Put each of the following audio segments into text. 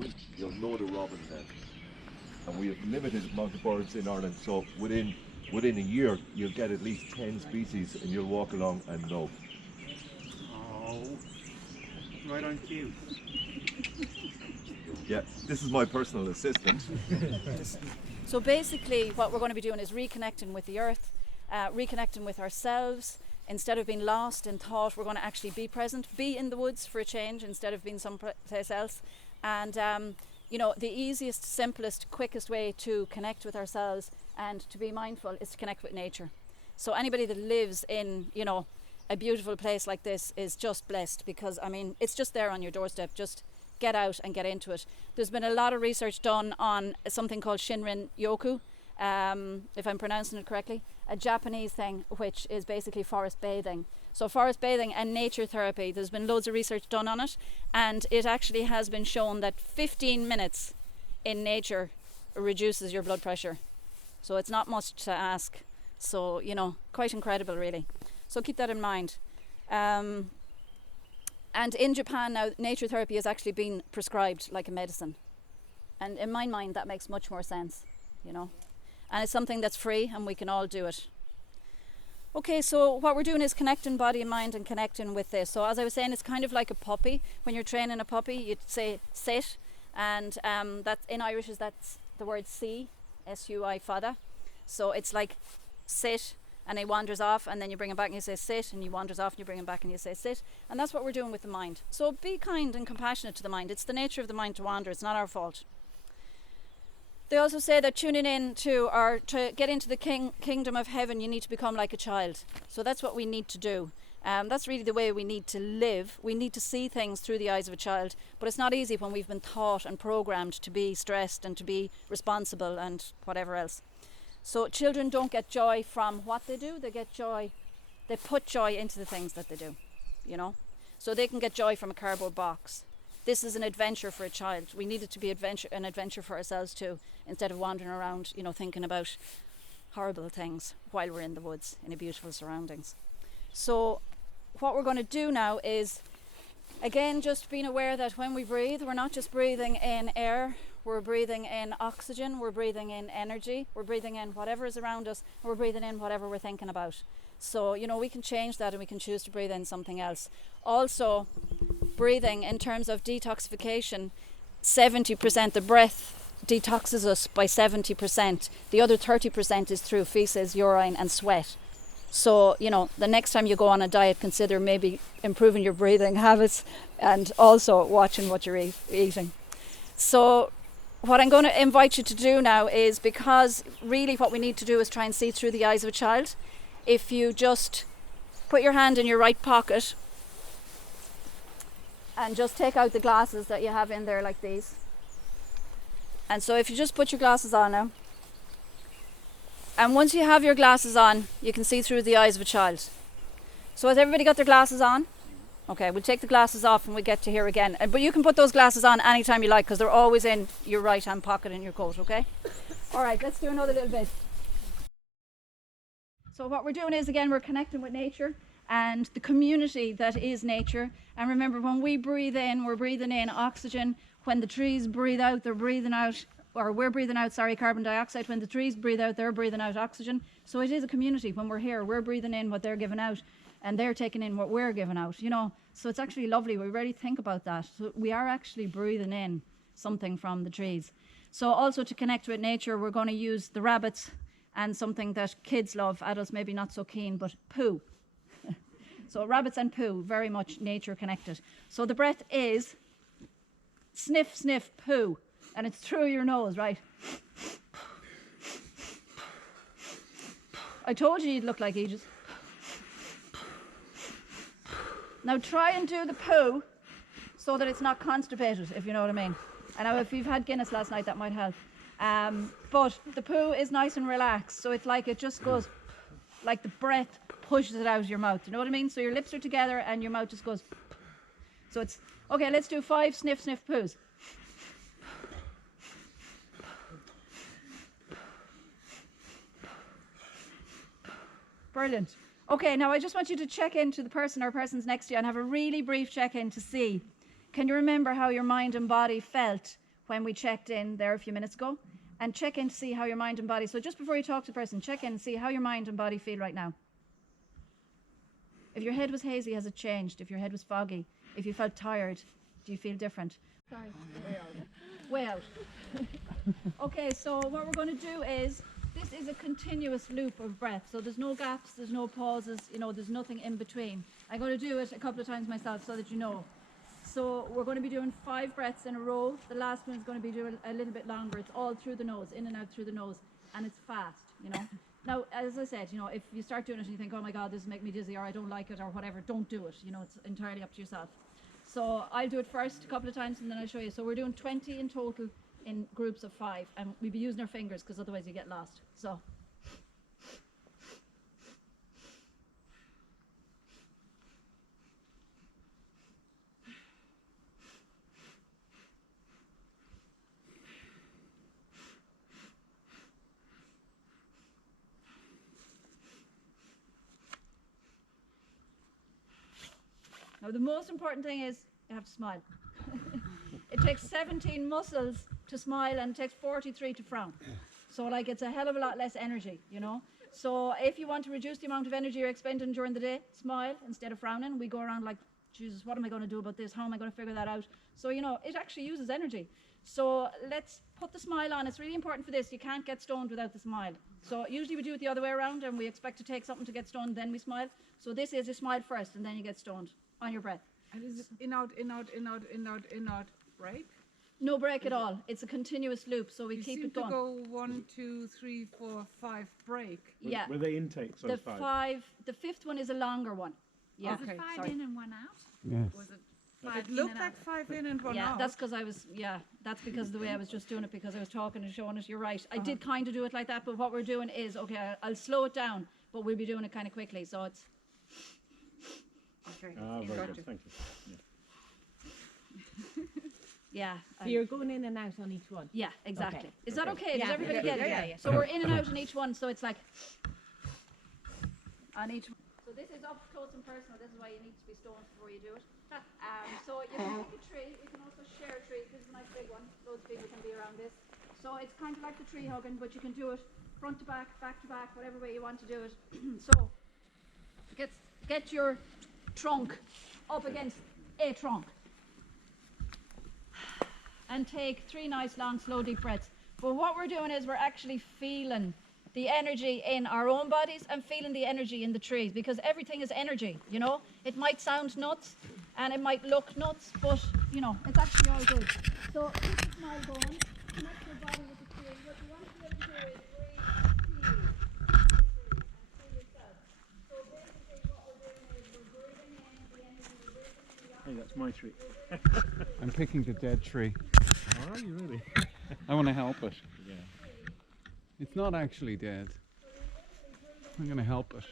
week, you'll know the robin then. And we have limited amount of birds in Ireland, so within a year you'll get at least 10 species and you'll walk along and know. Oh, right on cue. Yeah, this is my personal assistant. So basically what we're going to be doing is reconnecting with the earth, reconnecting with ourselves. Instead of being lost in thought, we're going to actually be present, be in the woods for a change instead of being someplace else. And you know, the easiest, simplest, quickest way to connect with ourselves and to be mindful is to connect with nature. So anybody that lives in, you know, a beautiful place like this is just blessed, because I mean, it's just there on your doorstep. Just get out and get into it. There's been a lot of research done on something called Shinrin Yoku, if I'm pronouncing it correctly, a Japanese thing which is basically forest bathing. So forest bathing and nature therapy, there's been loads of research done on it, and it actually has been shown that 15 minutes in nature reduces your blood pressure. So it's not much to ask. So, you know, quite incredible really. So keep that in mind. And in Japan now, nature therapy has actually been prescribed like a medicine. And in my mind, that makes much more sense, you know. And it's something that's free and we can all do it. Okay, so what we're doing is connecting body and mind and connecting with this. So as I was saying, it's kind of like a puppy. When you're training a puppy, you'd say sit. And that's in Irish, that's the word see, S-U-I, fada. So it's like sit, and he wanders off, and then you bring him back and you say sit, and he wanders off and you bring him back and you say sit. And that's what we're doing with the mind. So be kind and compassionate to the mind. It's the nature of the mind to wander. It's not our fault. They also say that tuning in to get into the kingdom of heaven, you need to become like a child. So that's what we need to do. That's really the way we need to live. We need to see things through the eyes of a child, but it's not easy when we've been taught and programmed to be stressed and to be responsible and whatever else. So children don't get joy from what they do, they put joy into the things that they do, you know. So they can get joy from a cardboard box. This is an adventure for a child. We need it to be an adventure for ourselves too, instead of wandering around, you know, thinking about horrible things while we're in the woods in a beautiful surroundings. So what we're going to do now is, again, just being aware that when we breathe, we're not just breathing in air, we're breathing in oxygen, we're breathing in energy, we're breathing in whatever is around us, we're breathing in whatever we're thinking about. So, you know, we can change that and we can choose to breathe in something else. Also, breathing in terms of detoxification, 70%, the breath detoxes us by 70%. The other 30% is through feces, urine and sweat. So, you know, the next time you go on a diet, consider maybe improving your breathing habits and also watching what you're eating. So what I'm going to invite you to do now is, because really what we need to do is try and see through the eyes of a child. If you just put your hand in your right pocket and just take out the glasses that you have in there like these. And so if you just put your glasses on now, and once you have your glasses on, you can see through the eyes of a child. So has everybody got their glasses on? Okay, we'll take the glasses off and we get to here again. But you can put those glasses on anytime you like, because they're always in your right hand pocket in your coat, okay? All right, let's do another little bit. So what we're doing is, again, we're connecting with nature and the community that is nature. And remember, when we breathe in, we're breathing in oxygen. When the trees breathe out, they're breathing out, or we're breathing out, carbon dioxide. When the trees breathe out, they're breathing out oxygen. So it is a community. When we're here, we're breathing in what they're giving out, and they're taking in what we're giving out, you know. So it's actually lovely. We really think about that. So we are actually breathing in something from the trees. So also, to connect with nature, we're going to use the rabbits and something that kids love, adults maybe not so keen, but poo. So rabbits and poo, very much nature connected. So the breath is sniff, sniff, poo. And it's through your nose, right? I told you you'd look like Aegis. Now try and do the poo so that it's not constipated, if you know what I mean. I know if you've had Guinness last night, that might help. But the poo is nice and relaxed, so it's like it just goes, like the breath pushes it out of your mouth, you know what I mean? So your lips are together and your mouth just goes. So it's, okay, let's do 5 sniff, sniff poos. Brilliant. Okay, now I just want you to check into the person or persons next to you and have a really brief check-in to see, can you remember how your mind and body felt when we checked in there a few minutes ago, and check in to see how your mind and body, so just before you talk to the person, check in and see how your mind and body feel right now. If your head was hazy, has it changed? If your head was foggy, if you felt tired, do you feel different? Sorry, way out. Okay, so what we're going to do is, this is a continuous loop of breath, so there's no gaps, there's no pauses, there's nothing in between. I'm going to do it a couple of times myself so that you know. So we're going to be doing 5 breaths in a row. The last one is going to be doing a little bit longer. It's all through the nose, in and out through the nose, and it's fast, Now, as I said, if you start doing it and you think, oh my God, this is making me dizzy, or I don't like it, or whatever, don't do it. It's entirely up to yourself. So I'll do it first a couple of times, and then I'll show you. So we're doing 20 in total in groups of 5, and we'll be using our fingers because otherwise you get lost. So. Now the most important thing is you have to smile. It takes 17 muscles to smile and it takes 43 to frown. So it's a hell of a lot less energy, So if you want to reduce the amount of energy you're expending during the day, smile instead of frowning. We go around like, Jesus, what am I going to do about this? How am I going to figure that out? So, it actually uses energy. So let's put the smile on. It's really important for this. You can't get stoned without the smile. So usually we do it the other way around and we expect to take something to get stoned, then we smile. So this is you smile first and then you get stoned on your breath. And is it in, out, in, out, in, out, in, out, in, out, break? No break at all. It's a continuous loop, so we keep it going. You seem to go 1, 2, 3, 4, 5 break. Yeah. Were they intakes? The 5. The 5th one is a longer one. Yeah. Okay. Was it 5 in and 1 out? Yes. Was it 5 It in looked and like out? 5 in and 1 Yeah, out. that's because that's because of the way I was just doing it, because I was talking and showing it. You're right. I did kind of do it like that, but what we're doing is, okay, I'll slow it down, but we'll be doing it kind of quickly. So it's. Okay. Very good. Thank you. Yeah. So you're going in and out on each one? Yeah, exactly. Okay. Is that okay? Yeah, Does everybody get it? yeah. So we're in and out on each one, so it's like on each one. So this is up close and personal. This is why you need to be stoned before you do it. So you can pick a tree. You can also share a tree. This is a nice big one. Loads of people can be around this. So it's kind of like the tree hugging, but you can do it front to back, whatever way you want to do it. So get your trunk up against a trunk. And take 3 nice, long, slow, deep breaths. But what we're doing is we're actually feeling the energy in our own bodies and feeling the energy in the trees, because everything is energy, It might sound nuts and it might look nuts, but, it's actually all good. So keep the smile going, connect your body with the tree. What you want to be able to do is really feel the tree and feel yourself. So basically what we're doing is we're breathing in the energy, we're breathing in the Hey, that's my tree. I'm picking the dead tree. Are you really? I want to help it. Yeah. It's not actually dead. I'm going to help it.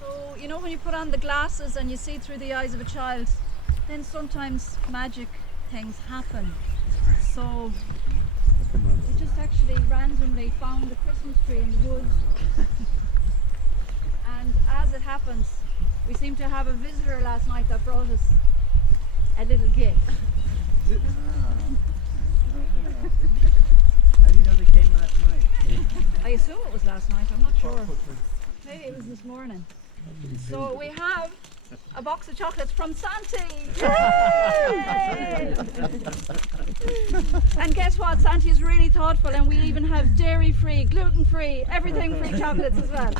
So, when you put on the glasses and you see through the eyes of a child, then sometimes magic things happen. So, you just just actually randomly found a Christmas tree in the woods. And as it happens, we seem to have a visitor last night that brought us a little gift. How do you know they came last night? I assume it was last night, I'm not sure. Maybe it was this morning. So we have a box of chocolates from Santi! Yay! And guess what? Santi is really thoughtful, and we even have dairy-free, gluten-free, everything-free chocolates as well.